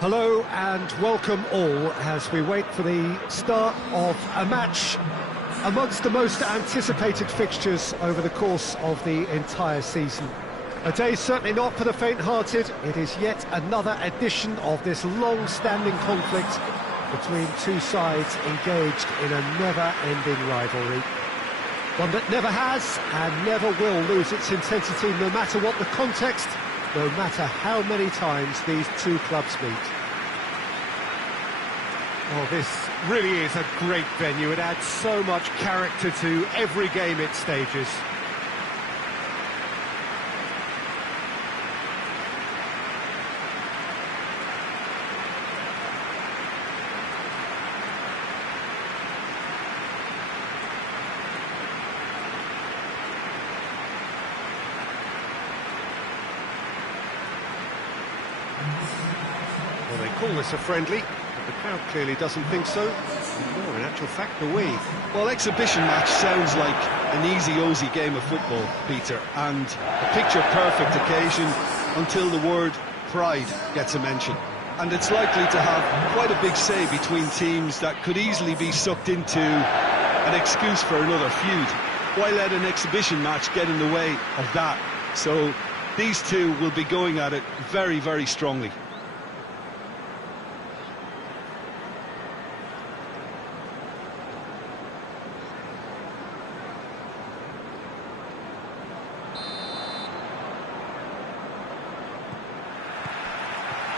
Hello and welcome all as we wait for the start of a match amongst the most anticipated fixtures over the course of the entire season. A day certainly not for the faint-hearted. It is yet another edition of this long-standing conflict between two sides engaged in a never-ending rivalry. One that never has and never will lose its intensity no matter what the context, no matter how many times these two clubs meet. Oh, this really is a great venue. It adds so much character to every game it stages. Well, they call this a friendly, but the crowd clearly doesn't think so. No, in actual fact, the we. Well, exhibition match sounds like an easy-osy game of football, Peter, and a picture-perfect occasion until the word pride gets a mention. And it's likely to have quite a big say between teams that could easily be sucked into an excuse for another feud. Why let an exhibition match get in the way of that? So these two will be going at it very, very strongly.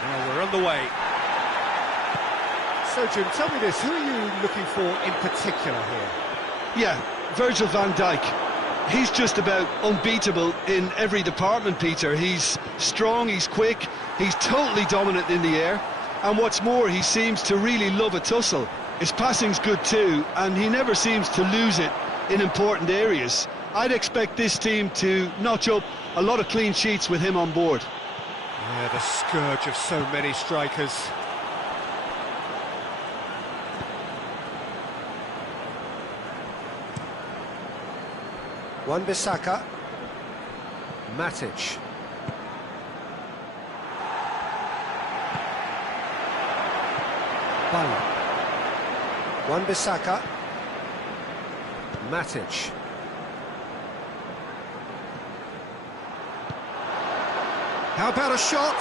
Well, we're on the way. So, Jim, tell me this, who are you looking for in particular here? Yeah, Virgil van Dijk. He's just about unbeatable in every department, Peter. He's strong, he's quick, he's totally dominant in the air. And what's more, he seems to really love a tussle. His passing's good too, and he never seems to lose it in important areas. I'd expect this team to notch up a lot of clean sheets with him on board. Yeah, the scourge of so many strikers. Wan-Bissaka. Matic. Bale. Wan-Bissaka. Matic. How about a shot?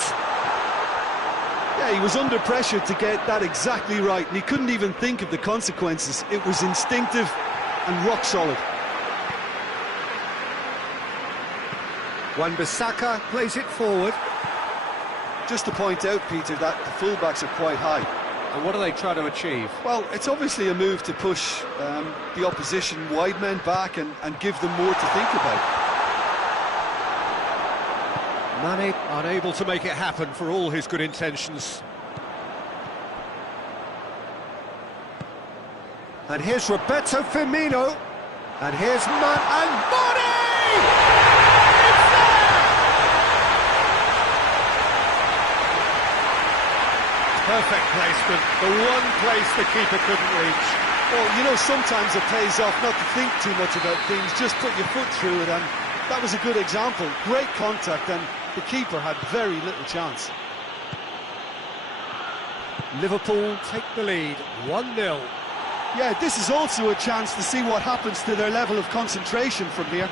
Yeah, he was under pressure to get that exactly right, and he couldn't even think of the consequences. It was instinctive and rock solid. Wan-Bissaka plays it forward. Just to point out, Peter, that the fullbacks are quite high. And what do they try to achieve? Well, it's obviously a move to push the opposition wide men back and give them more to think about. Mane unable to make it happen for all his good intentions. And here's Roberto Firmino. And here's Mane. Perfect placement, the one place the keeper couldn't reach. Well, you know, sometimes it pays off not to think too much about things, just put your foot through it, and that was a good example. Great contact, and the keeper had very little chance. Liverpool take the lead, 1-0. Yeah, this is also a chance to see what happens to their level of concentration from here.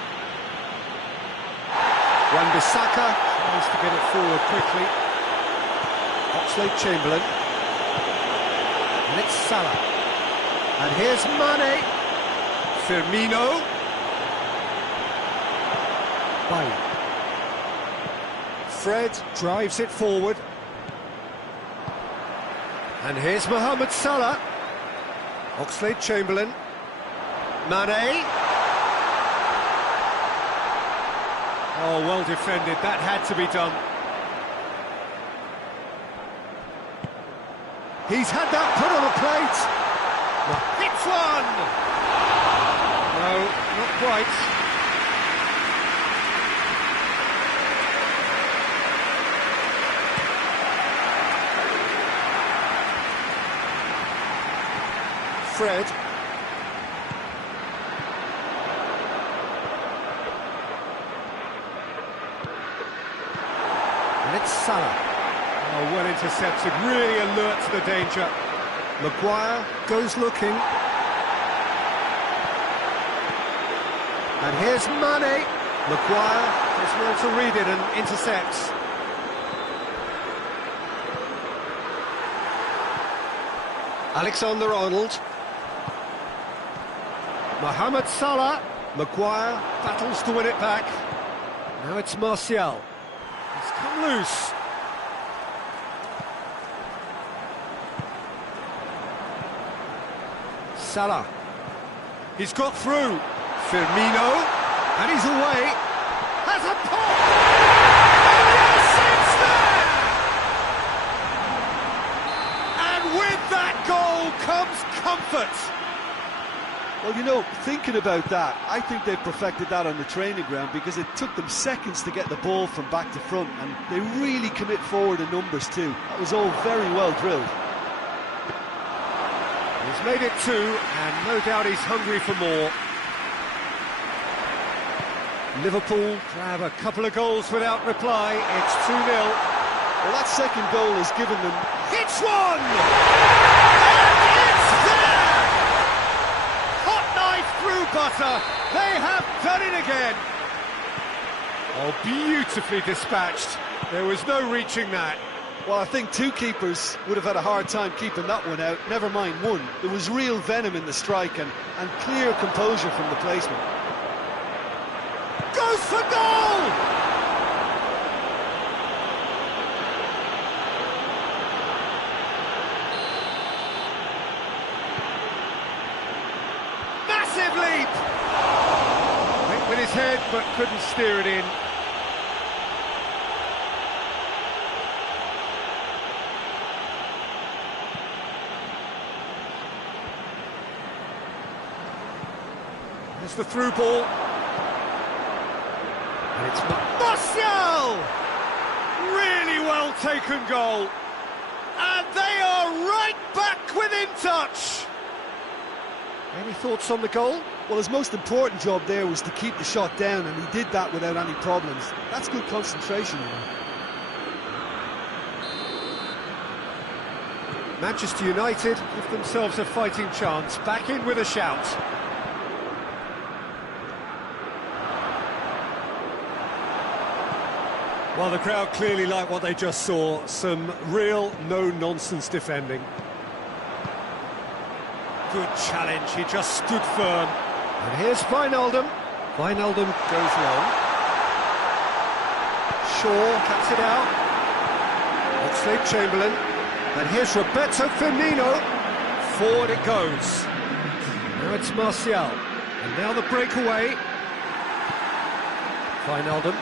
Wan-Bissaka tries to get it forward quickly. Oxlade-Chamberlain. And it's Salah. And here's Mane. Firmino. Bale. Fred drives it forward. And here's Mohamed Salah. Oxlade-Chamberlain. Mane. Oh, well defended. That had to be done. He's had that put on a plate. Hits one! No, not quite. Fred. And it's Salah. Oh, well intercepted, really alert to the danger. Maguire goes looking. And here's Mane. Maguire Does well to read it and intercepts. Alexander-Arnold. Mohamed Salah. Maguire Battles to win it back. Now it's Martial. He's come loose. Salah. He's got through. Firmino. And he's away. Has a pop! Oh yes, it's there! And with that goal comes comfort. Well, you know, thinking about that, I think they perfected that on the training ground because it took them seconds to get the ball from back to front, and they really commit forward in numbers too. That was all very well drilled. He's made it 2, and no doubt he's hungry for more. Liverpool grab a couple of goals without reply. It's 2-0. Well, that second goal has given them... Hits one! And it's there! Hot knife through butter. They have done it again. Oh, beautifully dispatched. There was no reaching that. Well, I think two keepers would have had a hard time keeping that one out, never mind one. There was real venom in the strike and clear composure from the placement. Goes for goal! Massive leap! Went with his head, but couldn't steer it in. There's the through ball. And it's Martial! Really well taken goal. And they are right back within touch. Any thoughts on the goal? Well, his most important job there was to keep the shot down, and he did that without any problems. That's good concentration, you know. Manchester United give themselves a fighting chance. Back in with a shout. Well, the crowd clearly like what they just saw. Some real no-nonsense defending. Good challenge, he just stood firm. And here's Wijnaldum. Wijnaldum goes long. Shaw cuts it out. Oxlade-Chamberlain. And here's Roberto Firmino. Forward it goes. Now it's Martial. And now the breakaway. Wijnaldum.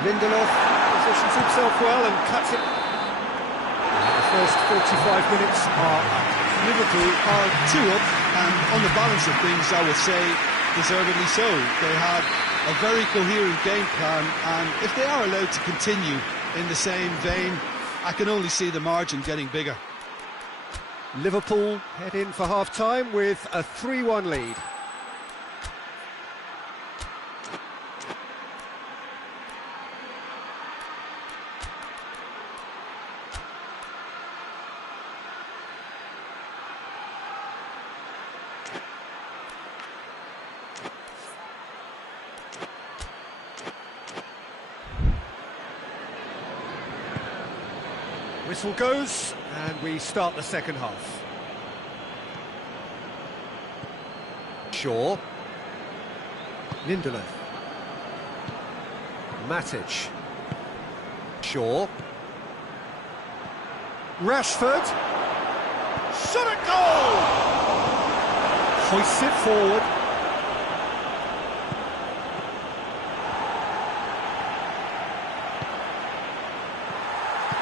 Lindelof positions himself well and cuts it. And the first 45 minutes are up. Liverpool are 2 up, and on the balance of things, I would say, deservedly so. They have a very coherent game plan, and if they are allowed to continue in the same vein, I can only see the margin getting bigger. Liverpool head in for half-time with a 3-1 lead. Whistle goes, and we start the second half. Shaw. Lindelof. Matic. Shaw. Rashford. Shot at goal! Hoists it forward.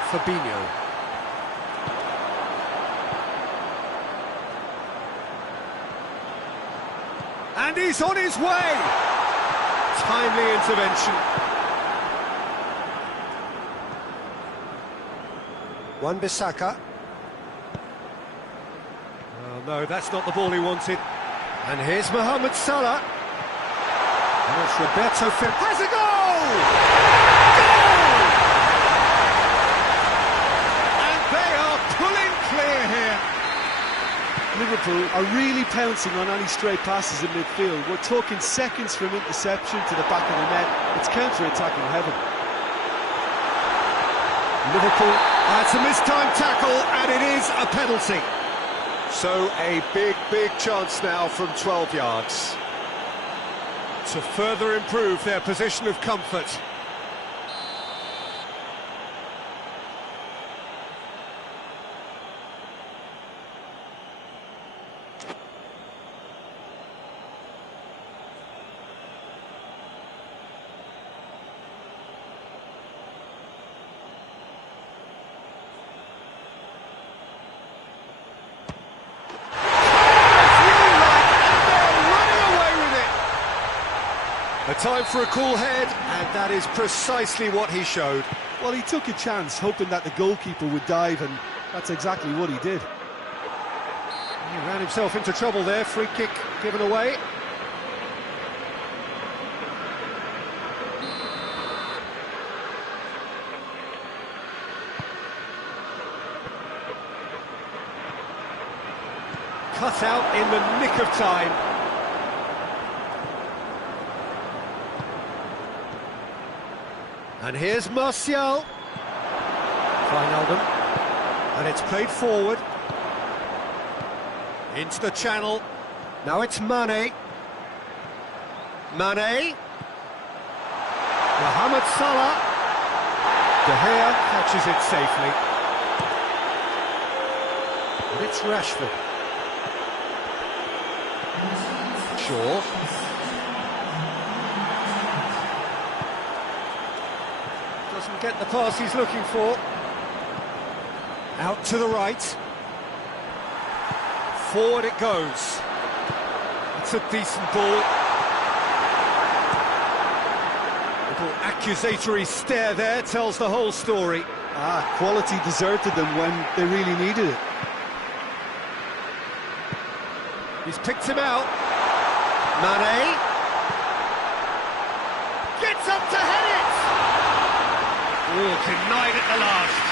Fabinho. And he's on his way! Timely intervention. Wan-Bissaka. Oh no, that's not the ball he wanted. And here's Mohamed Salah. And it's Roberto Firmino. Has a goal! Goal! are really pouncing on any stray passes in midfield. We're talking seconds from interception to the back of the net. It's counter-attacking heaven. Liverpool, that's a mistimed tackle, and it is a penalty. So a big chance now from 12 yards to further improve their position of comfort. A time for a cool head, and that is precisely what he showed. Well, he took a chance, hoping that the goalkeeper would dive, and that's exactly what he did. He ran himself into trouble there, free kick given away. Cut out in the nick of time. And here's Martial. Wijnaldum. And it's played forward. Into the channel. Now it's Mane. Mane. Mohamed Salah. De Gea catches it safely. And it's Rashford. Shaw. Doesn't get the pass he's looking for. Out to the right. Forward it goes. It's a decent ball. Little accusatory stare there tells the whole story. Quality deserted them when they really needed it. He's picked him out. Mane. Gets up to head it! Oh, denied at the last.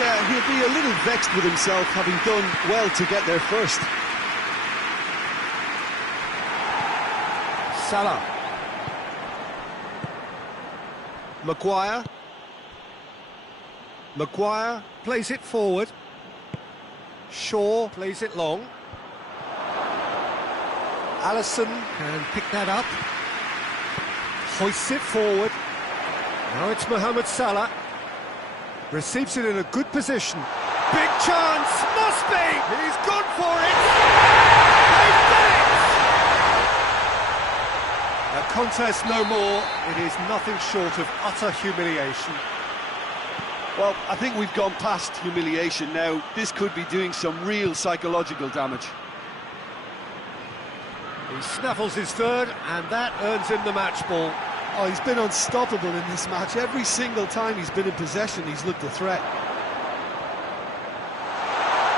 Yeah, he'll be a little vexed with himself, having done well to get there first. Salah. Maguire. Maguire plays it forward. Shaw plays it long. Alisson can pick that up. Hoists it forward. Now it's Mohamed Salah. Receives it in a good position. Big chance! Must be! He's gone for it! They've done it! A contest no more. It is nothing short of utter humiliation. Well, I think we've gone past humiliation now. This could be doing some real psychological damage. He snaffles his third, and that earns him the match ball. Oh, he's been unstoppable in this match. Every single time he's been in possession, he's looked a threat.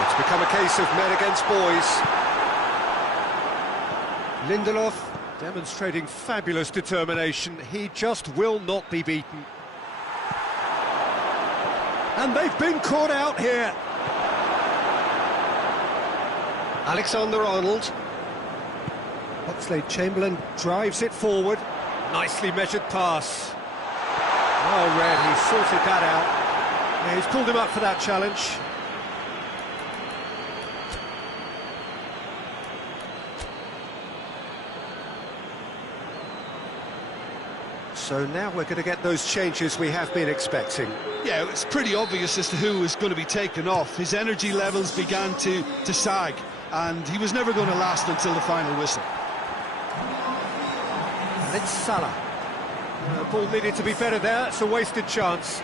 It's become a case of men against boys. Lindelof demonstrating fabulous determination. He just will not be beaten. And they've been caught out here. Alexander-Arnold. Oxlade-Chamberlain drives it forward. Nicely measured pass. Well read, he sorted that out. Yeah, he's pulled him up for that challenge. So now we're going to get those changes we have been expecting. Yeah, it's pretty obvious as to who was going to be taken off. His energy levels began to sag, and he was never going to last until the final whistle. And it's Salah. The ball needed to be better there. It's a wasted chance.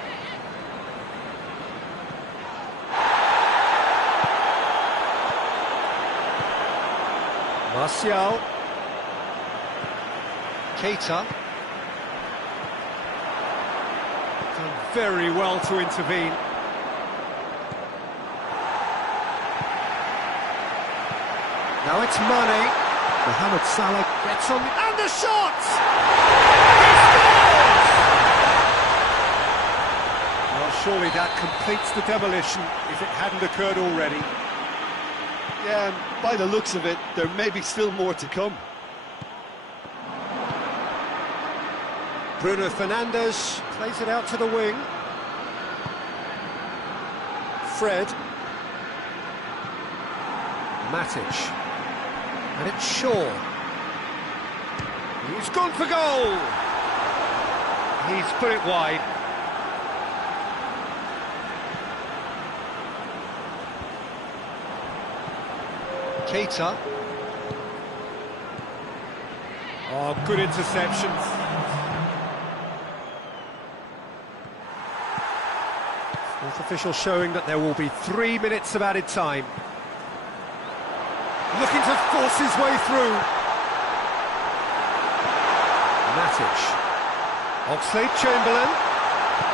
Martial. Keita. Done very well to intervene. Now it's Mane. Mohamed Salah gets on, and the shot! He scores! Well, surely that completes the demolition if it hadn't occurred already. Yeah, and by the looks of it, there may be still more to come. Bruno Fernandes plays it out to the wing. Fred. Matic. And it's Shaw. He's gone for goal! He's put it wide. Keita. Oh, good interception. Fourth official showing that there will be 3 minutes of added time. Looking to force his way through. Matic. Oxlade-Chamberlain.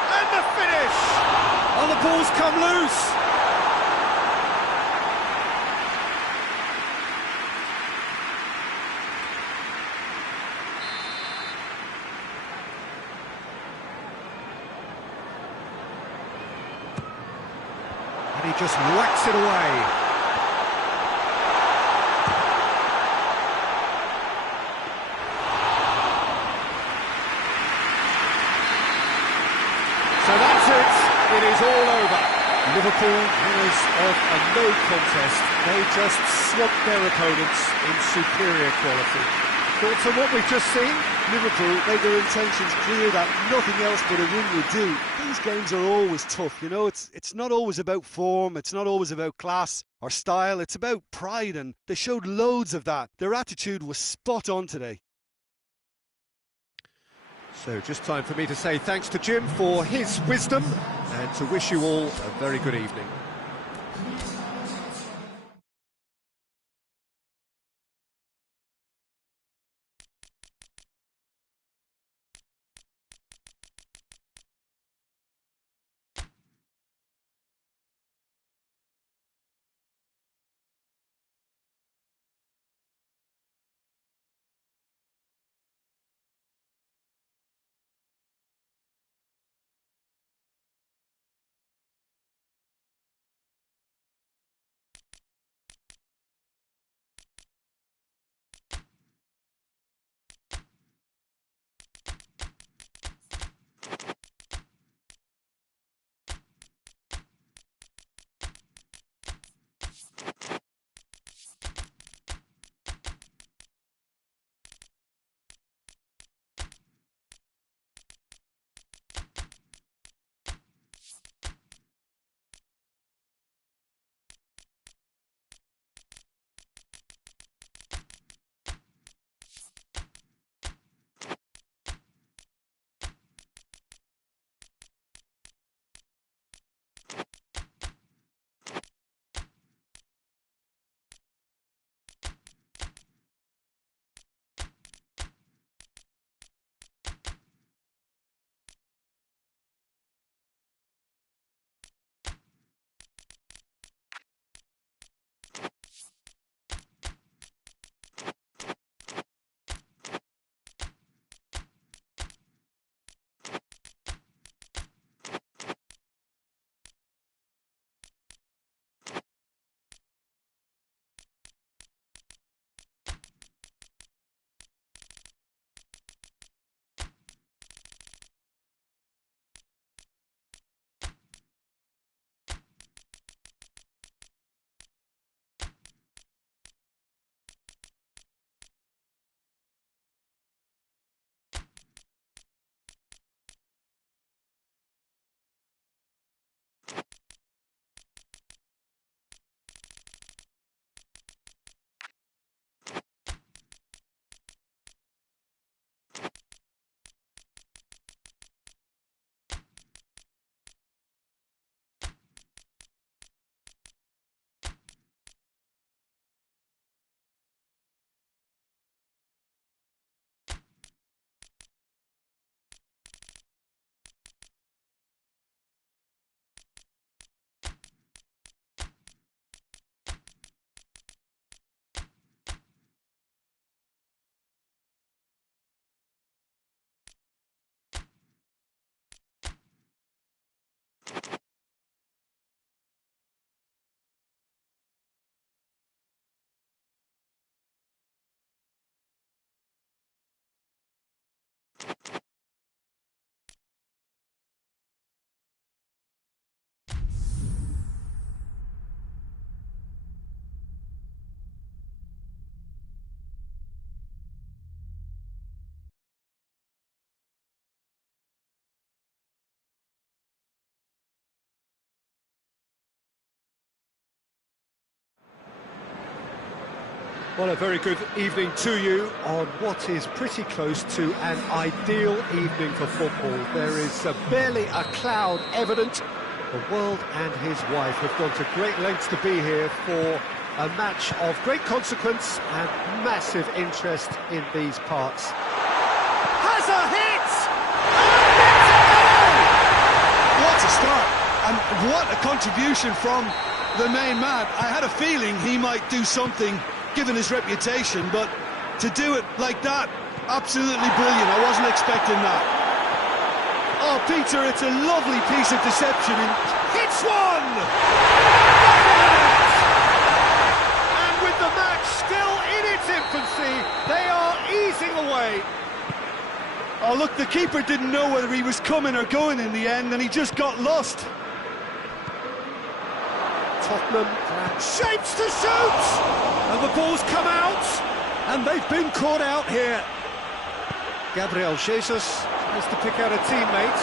And the finish! Oh, the ball's come loose. And he just whacks it away. So that's it. It is all over. Liverpool, winners of a no contest. They just swamped their opponents in superior quality. Thoughts on what we've just seen? Liverpool made their intentions clear that nothing else but a win would do. These games are always tough, you know, it's not always about form, it's not always about class or style, it's about pride, and they showed loads of that. Their attitude was spot on today. So just time for me to say thanks to Jim for his wisdom and to wish you all a very good evening. Well, a very good evening to you on what is pretty close to an ideal evening for football. There is barely a cloud evident. The world and his wife have gone to great lengths to be here for a match of great consequence and massive interest in these parts. Has a hit! What a start, and what a contribution from the main man. I had a feeling he might do something given his reputation, but to do it like that, absolutely brilliant. I wasn't expecting that. Oh, Peter, it's a lovely piece of deception. Hits one! And with the match still in its infancy, they are easing away. Oh, look, the keeper didn't know whether he was coming or going in the end, and he just got lost. Tottenham shapes to shoot, and the ball's come out, and they've been caught out here. Gabriel Jesus tries to pick out a teammate.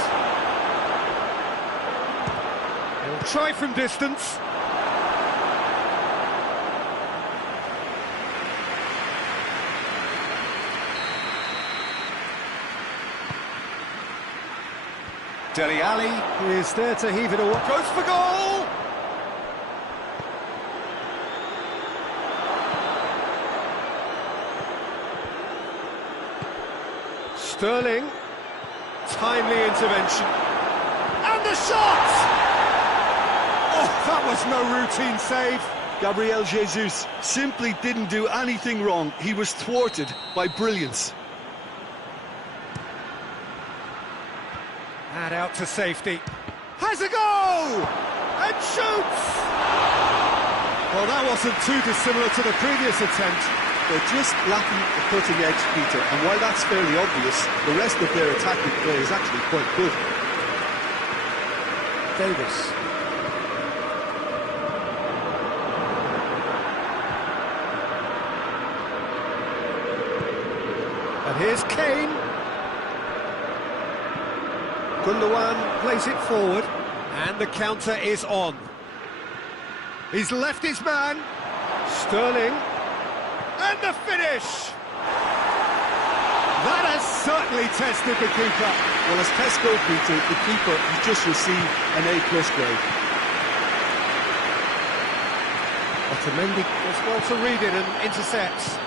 He'll try from distance. Dele Alli is there to heave it away. Goes for goal! Sterling, timely intervention, and the shot! Oh, that was no routine save. Gabriel Jesus simply didn't do anything wrong. He was thwarted by brilliance. And out to safety. Has a go! And shoots! Well, that wasn't too dissimilar to the previous attempt. They're just lacking the cutting edge, Peter, and while that's fairly obvious, the rest of their attacking play is actually quite good. Davis. And here's Kane. Gundogan plays it forward, and the counter is on. He's left his man. Sterling. And the finish! That has certainly tested the keeper. Well, as tests go, Peter, the keeper has just received an A+ grade. Otamendi does well to read it and intercepts.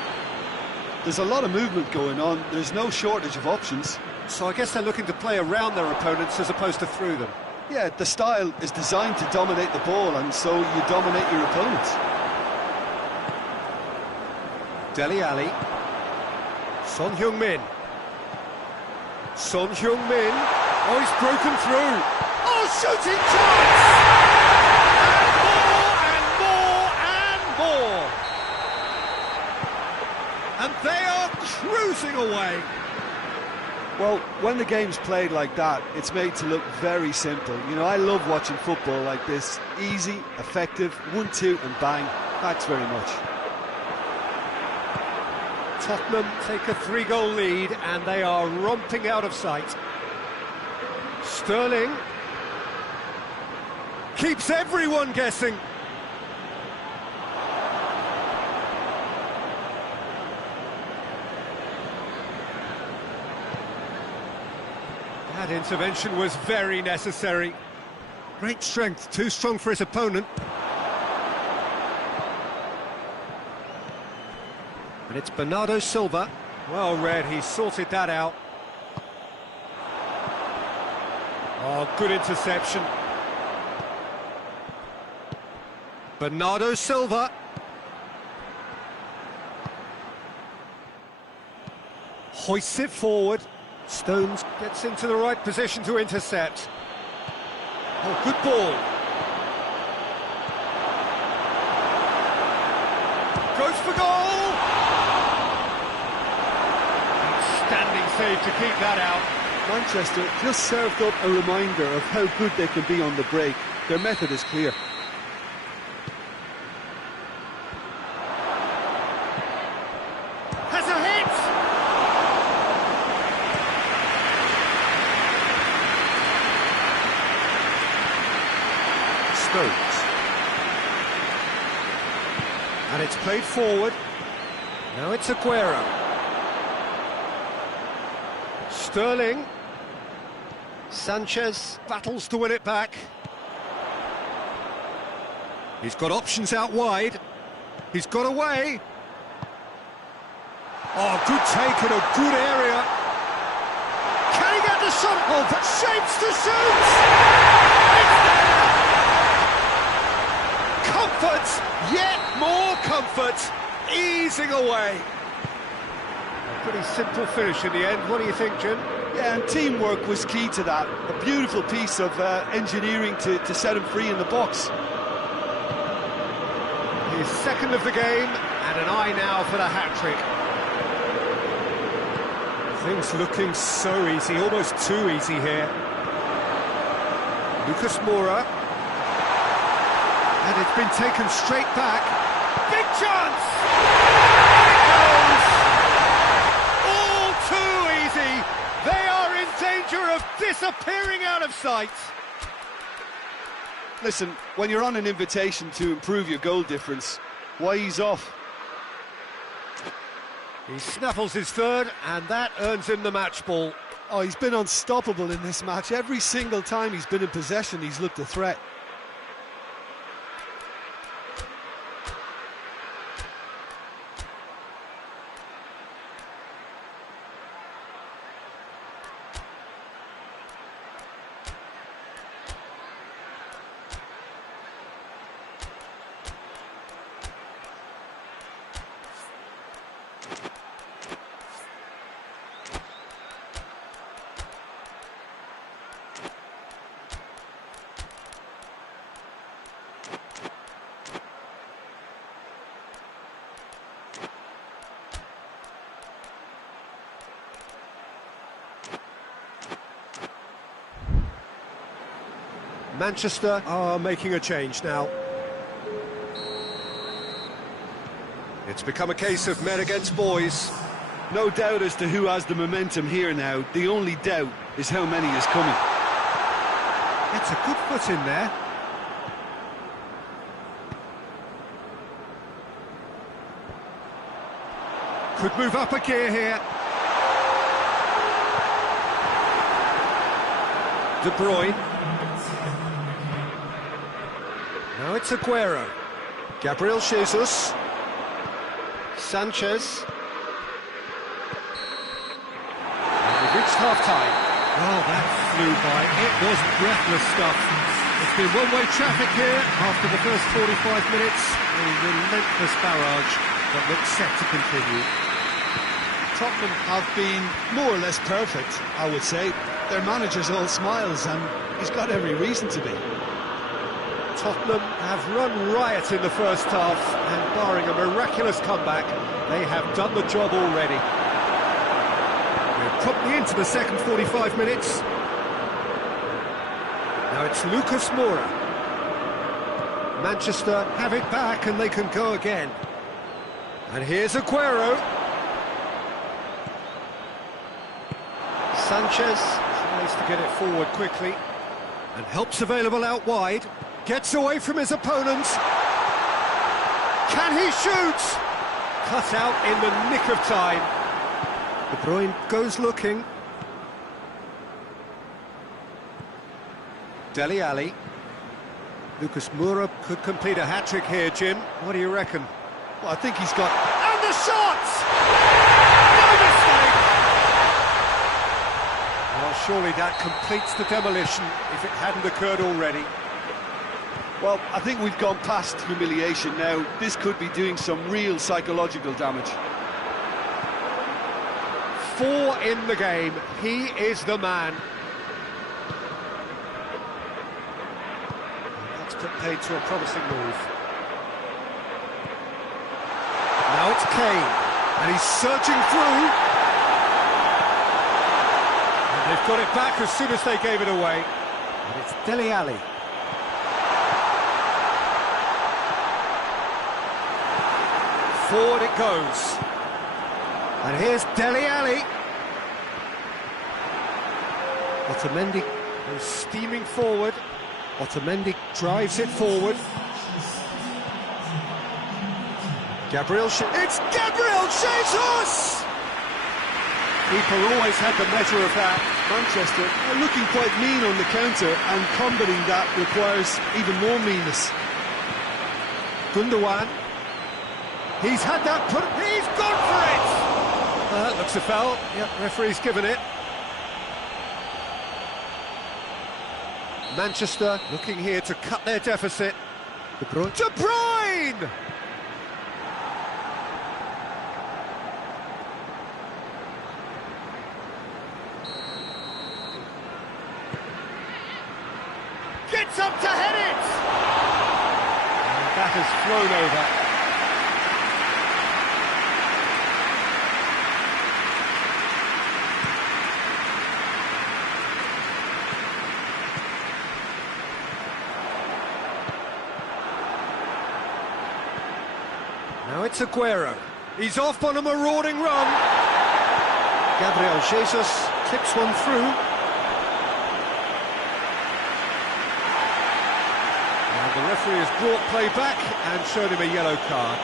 There's a lot of movement going on. There's no shortage of options. So I guess they're looking to play around their opponents as opposed to through them. Yeah, the style is designed to dominate the ball, and so you dominate your opponents. Dele Alli. Son Heung-min. Son Heung-min. Oh, he's broken through. Oh, shooting chance! And more, and more, and more. And they are cruising away. Well, when the game's played like that, it's made to look very simple. You know, I love watching football like this. Easy, effective, 1-2 and bang. Thanks very much. Tottenham take a 3-goal lead and they are romping out of sight. Sterling keeps everyone guessing. That intervention was very necessary. Great strength, too strong for his opponent. And it's Bernardo Silva. Well read, he sorted that out. Oh, good interception. Bernardo Silva. Hoists it forward. Stones gets into the right position to intercept. Oh, good ball. Goes for goal! Outstanding save to keep that out. Manchester just served up a reminder of how good they can be on the break. Their method is clear. Has a hit! Stones. And it's played forward. Now it's Aguero. Sterling. Sanchez battles to win it back. He's got options out wide. He's got away. Oh, good take in a good area. Can he get the shot? Oh, that shapes to shoot! It's there! Comfort, yet more comfort, easing away. A pretty simple finish in the end. What do you think, Jim? Yeah, and teamwork was key to that. A beautiful piece of engineering to set him free in the box. His second of the game, and an eye now for the hat-trick. Things looking so easy, almost too easy here. Lucas Moura. And it's been taken straight back. Big chance! It goes! All too easy! They are in danger of disappearing out of sight! Listen, when you're on an invitation to improve your goal difference, why ease off? He snaffles his third, and that earns him the match ball. Oh, he's been unstoppable in this match. Every single time he's been in possession, he's looked a threat. Manchester are making a change now. It's become a case of men against boys. No doubt as to who has the momentum here now. The only doubt is how many is coming. It's a good foot in there. Could move up a gear here. De Bruyne. Now it's Aguero. Gabriel Jesus. Sanchez. And we've reached half-time. Oh, that flew by. It was breathless stuff. It's been one-way traffic here after the first 45 minutes. A relentless barrage that looks set to continue. Tottenham have been more or less perfect, I would say. Their manager's all smiles, and he's got every reason to be. Tottenham have run riot in the first half, and barring a miraculous comeback, they have done the job already. We're promptly into the second 45 minutes. Now it's Lucas Moura. Manchester have it back, and they can go again. And here's Aguero. Sanchez tries to get it forward quickly, and help's available out wide. Gets away from his opponent. Can he shoot? Cut out in the nick of time. De Bruyne goes looking. Dele Alli. Lucas Moura could complete a hat-trick here, Jim. What do you reckon? Well, I think he's got... And the shot! No mistake! Well, surely that completes the demolition if it hadn't occurred already. Well, I think we've gone past humiliation now. This could be doing some real psychological damage. 4 in the game. He is the man. That's put paid to a promising move. Now it's Kane, and he's surging through. And they've got it back as soon as they gave it away. And it's Dele Alli. Forward it goes. And here's Dele Alli. Otamendi goes steaming forward. Otamendi drives it forward. It's Gabriel Jesus! Keeper always had the measure of that. Manchester are looking quite mean on the counter, and combating that requires even more meanness. Gundogan. He's had that put. He's gone for it! That looks a foul. Yep, referee's given it. Manchester looking here to cut their deficit. De Bruyne! Gets up to head it! And that has flown over. Now it's Aguero. He's off on a marauding run. Gabriel Jesus tips one through. And the referee has brought play back and shown him a yellow card.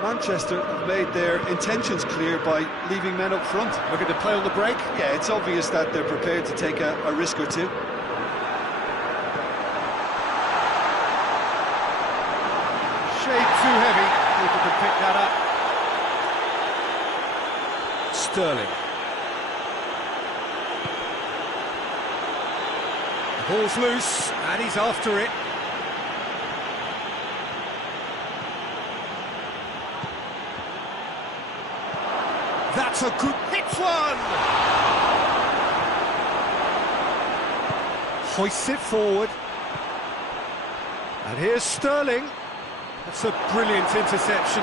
Manchester have made their intentions clear by leaving men up front. Looking to play on the break. Yeah, it's obvious that they're prepared to take a risk or two. Shade too heavy. People can pick that up. Sterling. The ball's loose, and he's after it. That's a good hit one! Hoists it forward. And here's Sterling. That's a brilliant interception.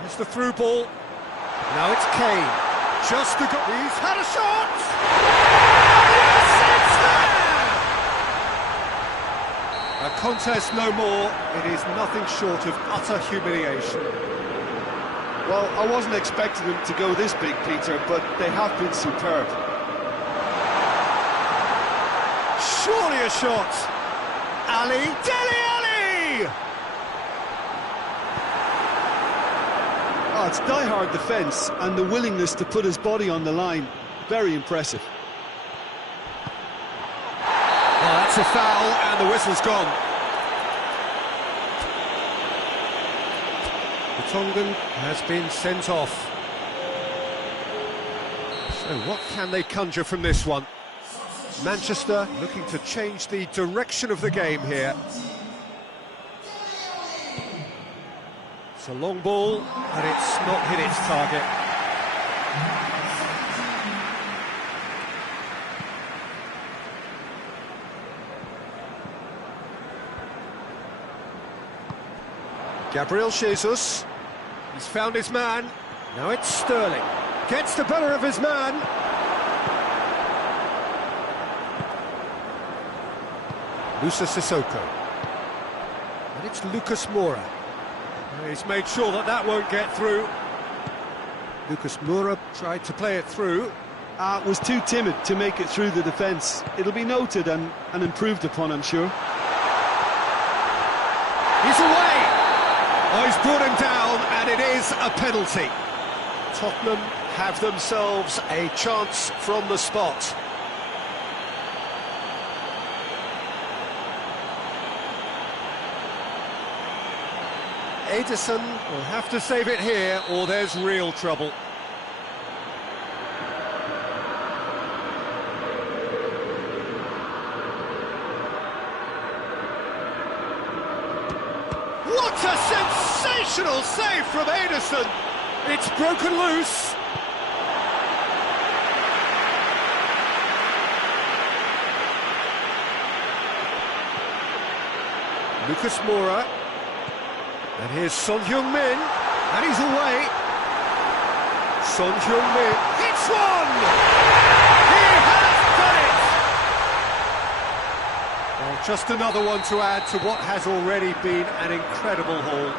Here's the through ball. Now it's Kane. Just a goal. He's had a shot! A contest no more. It is nothing short of utter humiliation. Well, I wasn't expecting them to go this big, Peter, but they have been superb. Surely a shot. Ali. Dele Alli! Oh, it's die-hard defence and the willingness to put his body on the line. Very impressive. Oh, that's a foul, and the whistle's gone. The Tongan has been sent off. So what can they conjure from this one? Manchester looking to change the direction of the game here. It's a long ball, but it's not hit its target. Gabriel Jesus, he's found his man. Now it's Sterling, gets the better of his man. Musa Sissoko, and it's Lucas Moura. He's made sure that that won't get through. Lucas Moura tried to play it through. Was too timid to make it through the defence. It'll be noted and improved upon, I'm sure. He's away! Oh, he's brought him down, and it is a penalty. Tottenham have themselves a chance from the spot. Ederson will have to save it here, or there's real trouble. What a sensational save from Ederson! It's broken loose. Lucas Moura. And here's Son Heung-min, and he's away. Son Heung-min hits one! He has done it! Well, Just another one to add to what has already been an incredible haul.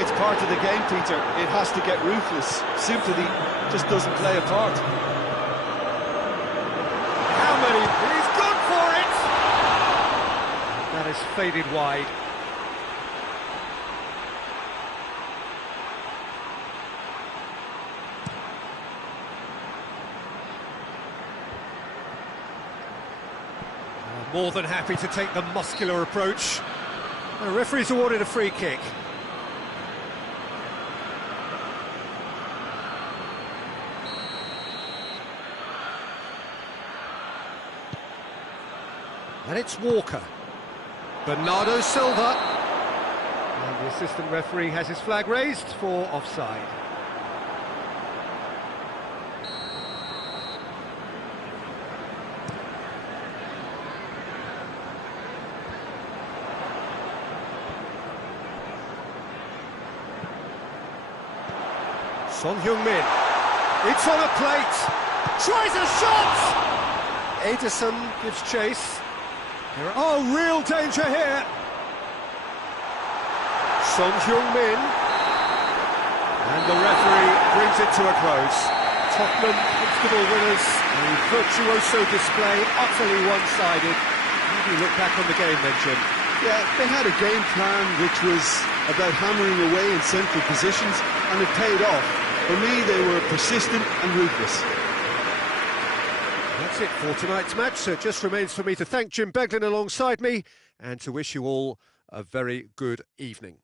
It's part of the game, Peter. It has to get ruthless. Sympathy just doesn't play a part. How many? He's gone for it! That is faded wide. More than happy to take the muscular approach. The referee's awarded a free kick. And it's Walker. Bernardo Silva. And the assistant referee has his flag raised for offside. Son Heung-min, it's on a plate, tries a shot! Ederson gives chase. Oh, real danger here! Son Heung-min, and the referee brings it to a close. Tottenham comfortable winners, a virtuoso display, utterly one-sided. How do you look back on the game then, Jim? Yeah, they had a game plan which was about hammering away in central positions, and it paid off. For me, they were persistent and ruthless. That's it for tonight's match, so it just remains for me to thank Jim Beglin alongside me and to wish you all a very good evening.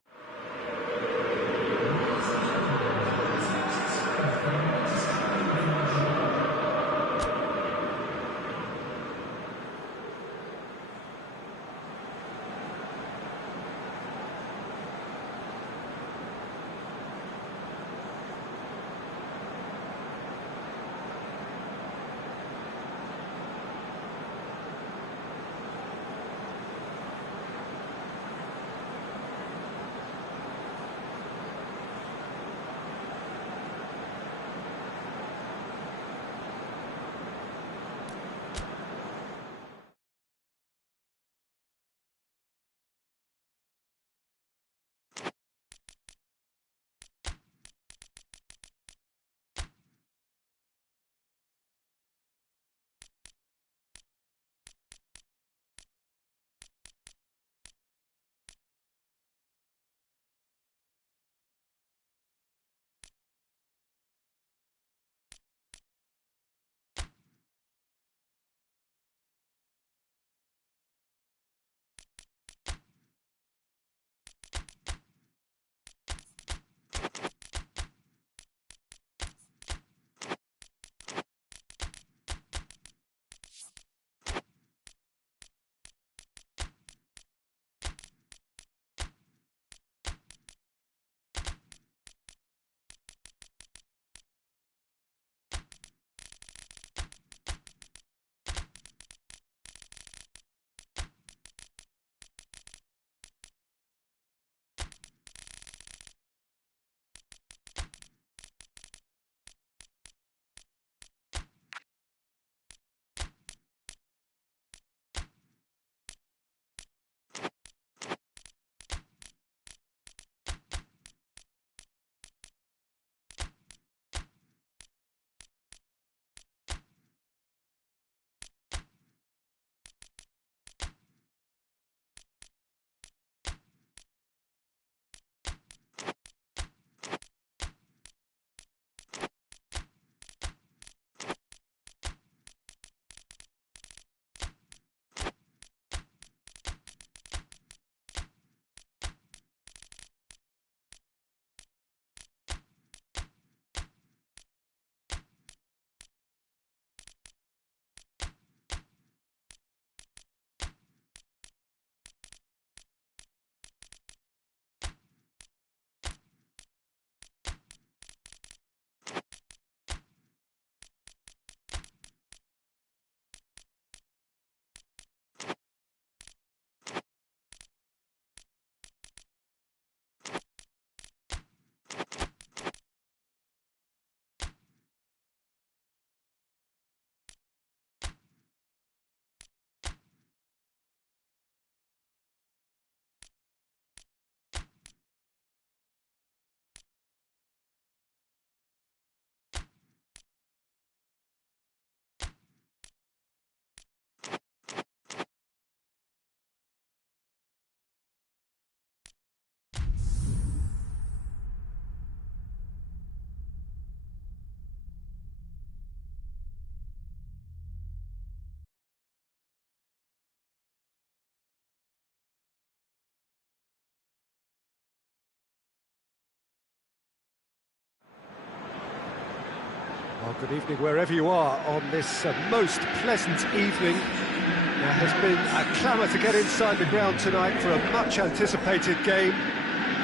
Good evening wherever you are on this most pleasant evening. There has been a clamour to get inside the ground tonight for a much-anticipated game.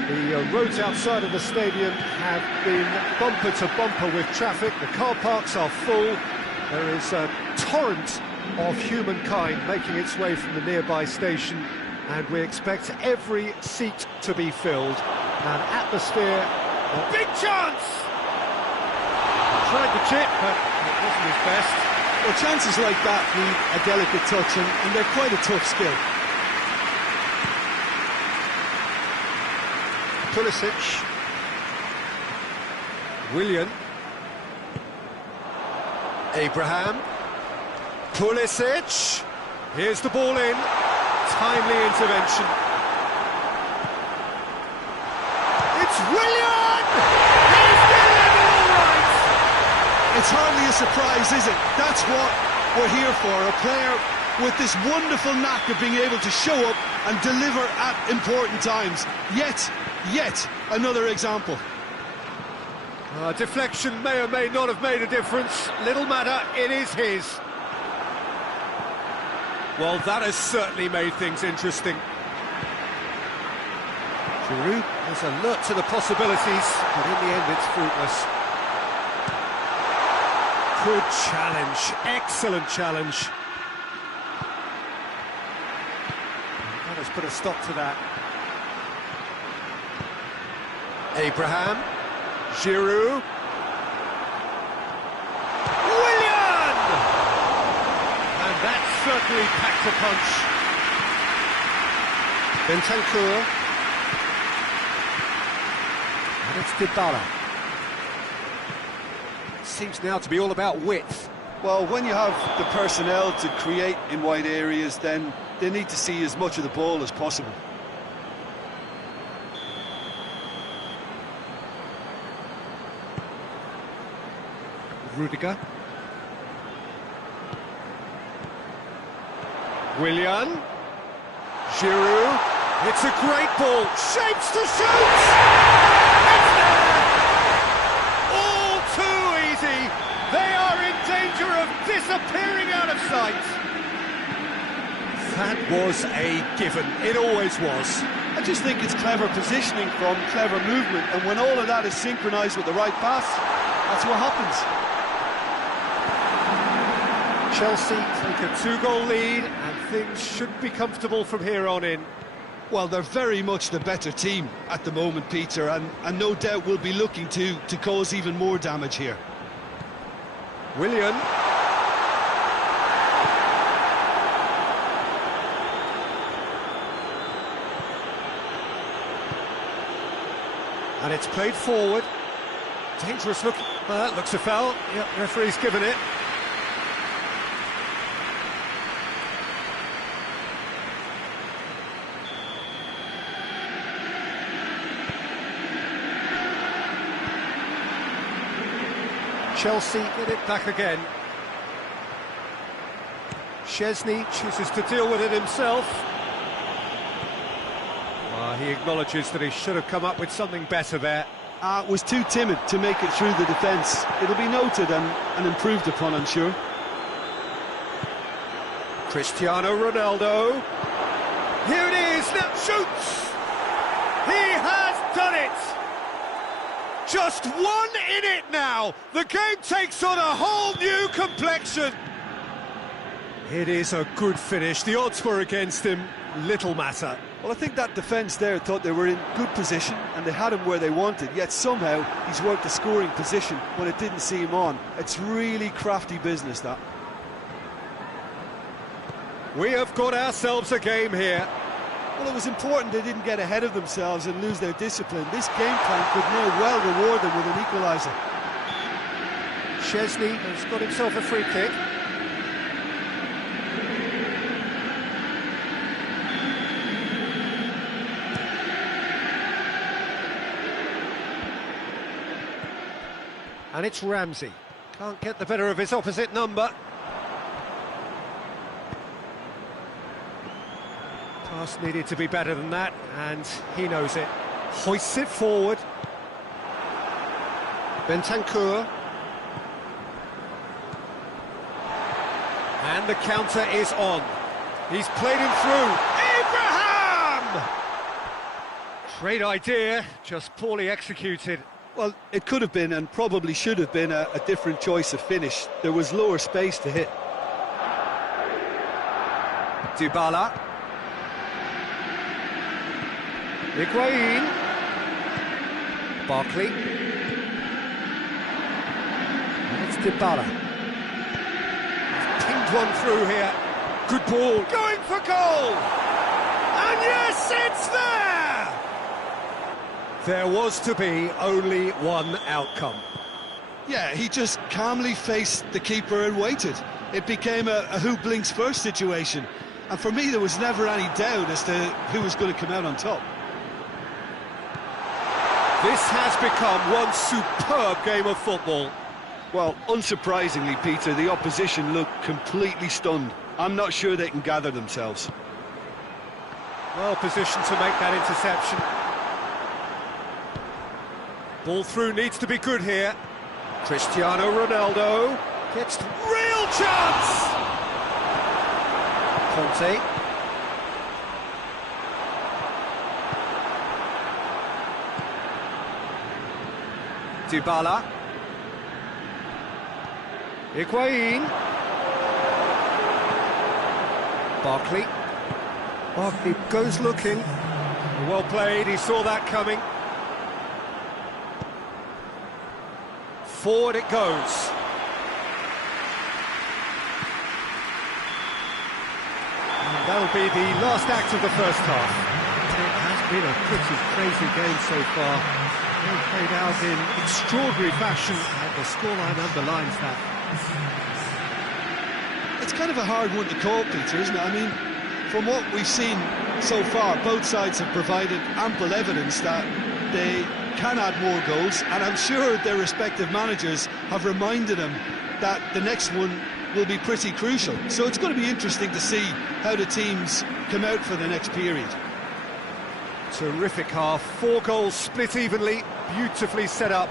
The roads outside of the stadium have been bumper to bumper with traffic. The car parks are full. There is a torrent of humankind making its way from the nearby station, and we expect every seat to be filled. An atmosphere, a big chance! Tried the chip, but it wasn't his best. Well, chances like that need a delicate touch, and they're quite a tough skill. Pulisic. Willian. Abraham. Pulisic. Here's the ball in. Timely intervention. It's Willian! He's delivered all right! It's hardly a surprise, is it? That's what we're here for. A player with this wonderful knack of being able to show up and deliver at important times. Yet another example. Deflection may or may not have made a difference. Little matter, it is his. Well, that has certainly made things interesting. Giroud is alert to the possibilities, but in the end it's fruitless. Good challenge, excellent challenge. That has put a stop to that. Abraham, Giroud, Willian! And that certainly packed a punch. Bentancur. And it's Dybala. Seems now to be all about width. Well, when you have the personnel to create in wide areas, then they need to see as much of the ball as possible. Rudiger. Willian. Giroud. It's a great ball. Shapes to shoot! It's there! All too easy. They are in danger of disappearing out of sight. That was a given. It always was. I just think it's clever positioning from clever movement, and when all of that is synchronised with the right pass, that's what happens. Chelsea take a 2-goal lead, and things should be comfortable from here on in. Well, they're very much the better team at the moment, Peter, and no doubt will be looking to cause even more damage here. Willian. And it's played forward. Dangerous look. That looks a foul. Yep, referee's given it. Chelsea get it back again. Szczesny chooses to deal with it himself. He acknowledges that he should have come up with something better there. Was too timid to make it through the defence. It'll be noted and improved upon, I'm sure. Cristiano Ronaldo. Here it is, now shoots! He has done it! Just one in it now! The game takes on a whole new complexion! It is a good finish. The odds were against him. Little matter. Well, I think that defence there thought they were in good position and they had him where they wanted, yet somehow he's worked a scoring position when it didn't see him on. It's really crafty business, that. We have got ourselves a game here. Well, it was important they didn't get ahead of themselves and lose their discipline. This game plan could now well reward them with an equaliser. Szczesny has got himself a free kick. And it's Ramsey. Can't get the better of his opposite number. Pass needed to be better than that, and he knows it. Hoists it forward. Bentancur. And the counter is on. He's played him through. Abraham! Great idea, just poorly executed. Well, it could have been and probably should have been a different choice of finish. There was lower space to hit. Dybala. Higuain. Barkley. And it's Dybala. He's pinged one through here. Good ball. Going for goal! And yes, it's there! There was to be only one outcome. Yeah, he just calmly faced the keeper and waited. It became a who blinks first situation. And for me, there was never any doubt as to who was going to come out on top. This has become one superb game of football. Well, unsurprisingly, Peter, the opposition looked completely stunned. I'm not sure they can gather themselves. Well positioned to make that interception. Ball through needs to be good here. Cristiano Ronaldo gets real chance! Conte. Dybala. Higuain. Barkley. Barkley goes looking. Well played, he saw that coming. Forward it goes. And that'll be the last act of the first half. It has been a pretty crazy game so far. They played out in extraordinary fashion, and the scoreline underlines that. It's kind of a hard one to call, Peter, isn't it? I mean, from what we've seen so far, both sides have provided ample evidence that they can add more goals, and I'm sure their respective managers have reminded them that the next one will be pretty crucial. So it's going to be interesting to see how the teams come out for the next period. Terrific half, 4 goals split evenly, beautifully set up.